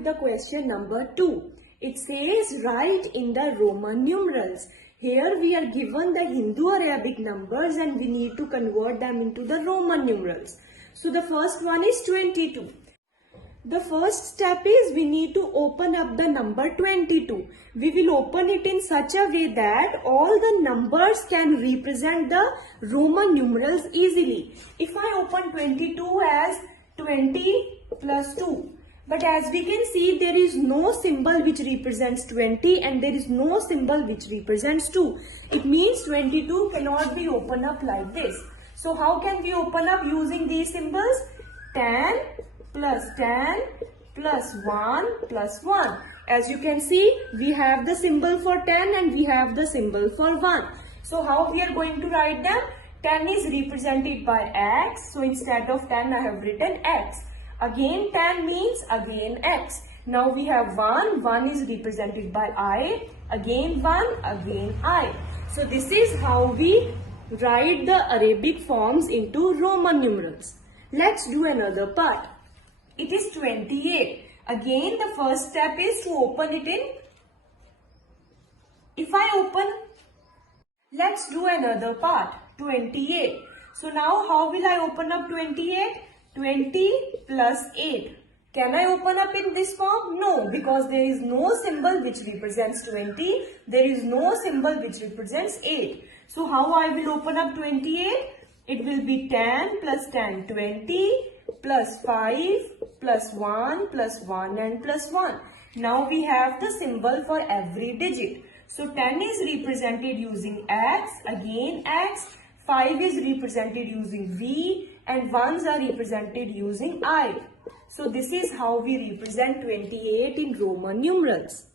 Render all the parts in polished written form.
with the question number 2. It says write in the Roman numerals. Here we are given the Hindu Arabic numbers and we need to convert them into the Roman numerals. So the first one is 22. The first step is we need to open up the number 22. We will open it in such a way that all the numbers can represent the Roman numerals easily. If I open 22 as 20 plus 2. But as we can see, there is no symbol which represents 20 and there is no symbol which represents 2. It means 22 cannot be opened up like this. So how can we open up using these symbols? 10 plus 10 plus 1 plus 1. As you can see, we have the symbol for 10 and we have the symbol for 1. So how we are going to write them? 10 is represented by x. So instead of 10, I have written x. Again 10 means again x. Now we have 1. 1 is represented by I. Again 1, again I. So this is how we write the Arabic forms into Roman numerals. Let's do another part. It is 28. Again the first step is to open it in. If I open, let's do another part. 28. So now how will I open up 28? 20 plus 8. Can I open up in this form? No, because there is no symbol which represents 20. There is no symbol which represents 8. So how I will open up 28? It will be 10 plus 10, 20 plus 5 plus 1 plus 1 and plus 1. Now we have the symbol for every digit. So 10 is represented using X, again X. 5 is represented using V and 1s are represented using I. So this is how we represent 28 in Roman numerals.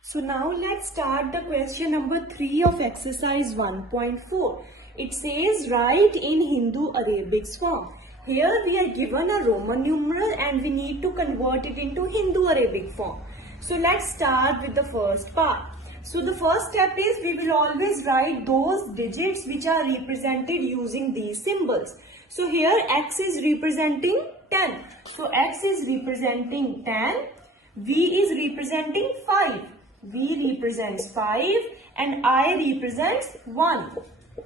So now let's start the question number 3 of exercise 1.4. It says write in Hindu Arabic's form. Here we are given a Roman numeral and we need to convert it into Hindu Arabic form. So let's start with the first part. So the first step is we will always write those digits which are represented using these symbols. So here x is representing 10. So x is representing 10. V is representing 5. V represents 5 and I represents 1.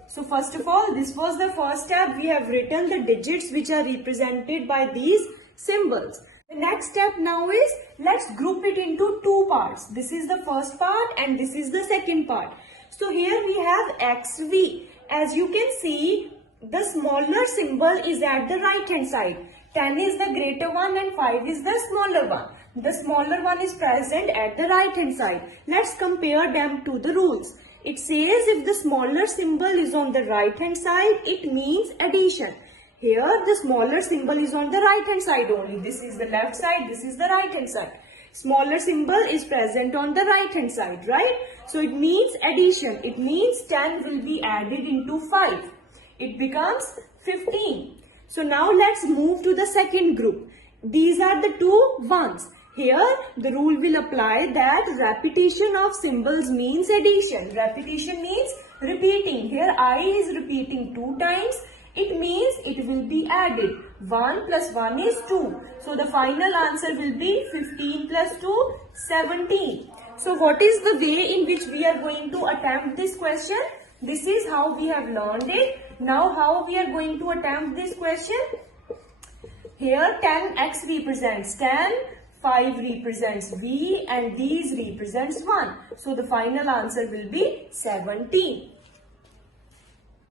So first of all, this was the first step. We have written the digits which are represented by these symbols. The next step now is let's group it into two parts. This is the first part and this is the second part. So here we have XV. As you can see, the smaller symbol is at the right hand side. 10 is the greater one and 5 is the smaller one. The smaller one is present at the right hand side. Let's compare them to the rules. It says if the smaller symbol is on the right hand side, it means addition. Here the smaller symbol is on the right hand side only. This is the left side, this is the right hand side. Smaller symbol is present on the right hand side, right? So it means addition. It means 10 will be added into 5. It becomes 15. So now let's move to the second group. These are the two ones. Here the rule will apply that repetition of symbols means addition. Repetition means repeating. Here I is repeating 2 times. It means it will be added. 1 plus 1 is 2. So the final answer will be 15 plus 2, 17. So what is the way in which we are going to attempt this question? This is how we have learned it. Now how we are going to attempt this question? Here 10x represents 10, 5 represents V and these represents 1. So the final answer will be 17.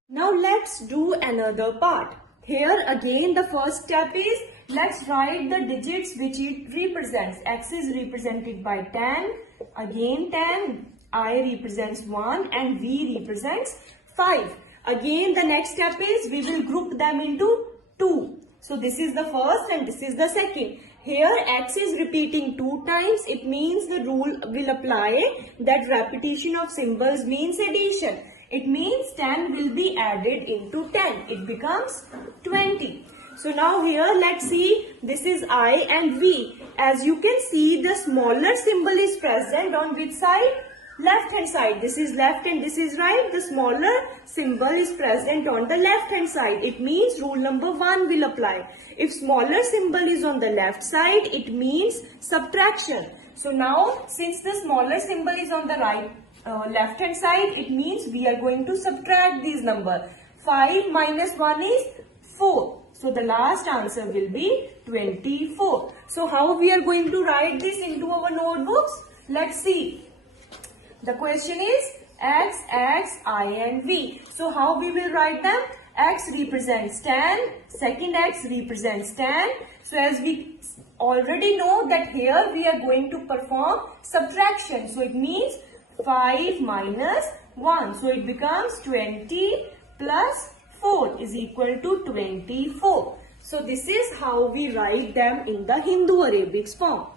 Now let's do another part. Here again the first step is let's write the digits which it represents. X is represented by 10, again 10, I represents 1 and V represents 5. Again the next step is we will group them into 2. So this is the first and this is the second. Here X is repeating 2 times. It means the rule will apply that repetition of symbols means addition. It means 10 will be added into 10. It becomes 20. So now here let's see, this is I and V. As you can see, the smaller symbol is present on which side? left hand side. This is left and this is right. The smaller symbol is present on the left hand side. It means rule number 1 will apply. If smaller symbol is on the left side, it means subtraction. So now, since the smaller symbol is on the left hand side, it means we are going to subtract these numbers. 5 minus 1 is 4. So the last answer will be 24. So how we are going to write this into our notebooks? Let's see. The question is X, X, I and V. So how we will write them? X represents 10, second X represents 10. So as we already know that here we are going to perform subtraction. So it means 5 minus 1. So it becomes 20 plus 4 is equal to 24. So this is how we write them in the Hindu Arabic form.